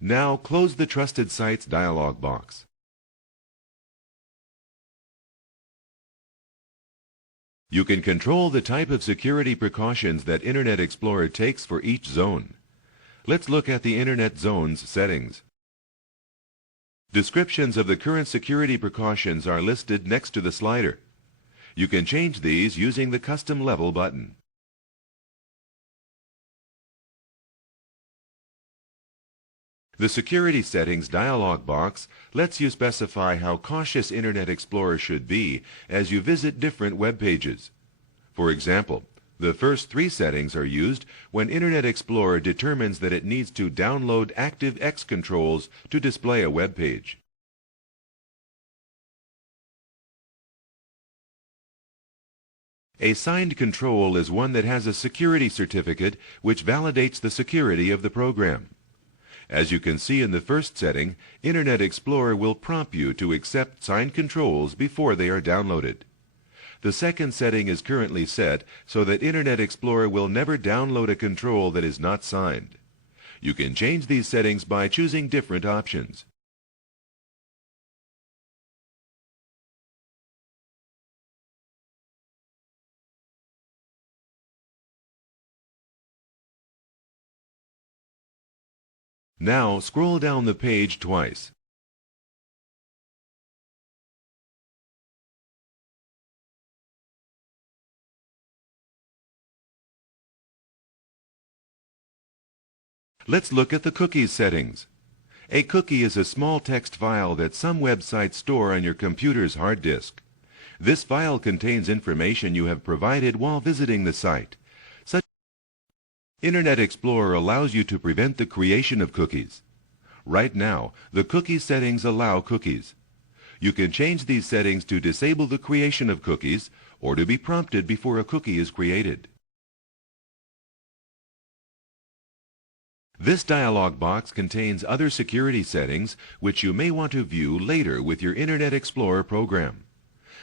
Now close the Trusted Sites dialog box. You can control the type of security precautions that Internet Explorer takes for each zone. Let's look at the Internet Zones settings. Descriptions of the current security precautions are listed next to the slider. You can change these using the Custom Level button. The Security Settings dialog box lets you specify how cautious Internet Explorer should be as you visit different web pages. For example, the first 3 settings are used when Internet Explorer determines that it needs to download ActiveX controls to display a web page. A signed control is one that has a security certificate which validates the security of the program. As you can see in the first setting, Internet Explorer will prompt you to accept signed controls before they are downloaded. The second setting is currently set so that Internet Explorer will never download a control that is not signed. You can change these settings by choosing different options. Now scroll down the page twice. Let's look at the cookies settings. A cookie is a small text file that some websites store on your computer's hard disk. This file contains information you have provided while visiting the site. Internet Explorer allows you to prevent the creation of cookies. Right now, the cookie settings allow cookies. You can change these settings to disable the creation of cookies or to be prompted before a cookie is created. This dialog box contains other security settings which you may want to view later with your Internet Explorer program.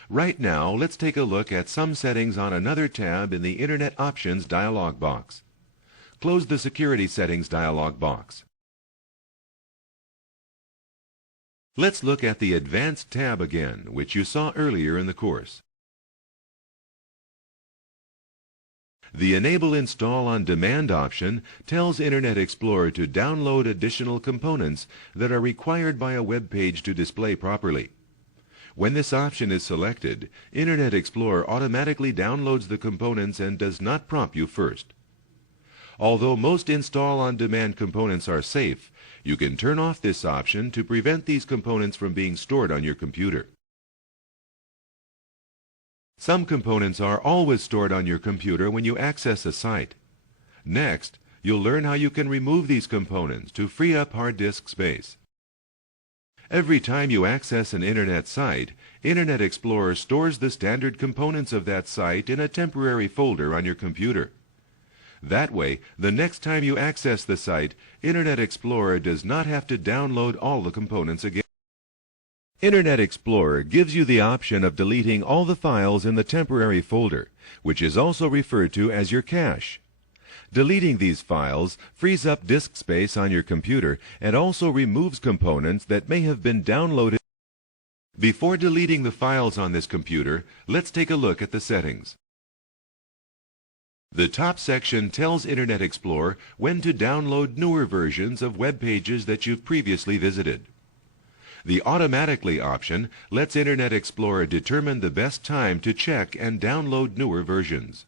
Right now, let's take a look at some settings on another tab in the Internet Options dialog box. Close the Security Settings dialog box. Let's look at the Advanced tab again, which you saw earlier in the course. The Enable Install on Demand option tells Internet Explorer to download additional components that are required by a web page to display properly. When this option is selected, Internet Explorer automatically downloads the components and does not prompt you first. Although most install-on-demand components are safe, you can turn off this option to prevent these components from being stored on your computer. Some components are always stored on your computer when you access a site. Next, you'll learn how you can remove these components to free up hard disk space. Every time you access an Internet site, Internet Explorer stores the standard components of that site in a temporary folder on your computer. That way, the next time you access the site, Internet Explorer does not have to download all the components again. Internet Explorer gives you the option of deleting all the files in the temporary folder, which is also referred to as your cache. Deleting these files frees up disk space on your computer and also removes components that may have been downloaded. Before deleting the files on this computer, let's take a look at the settings. The top section tells Internet Explorer when to download newer versions of web pages that you've previously visited. The Automatically option lets Internet Explorer determine the best time to check and download newer versions.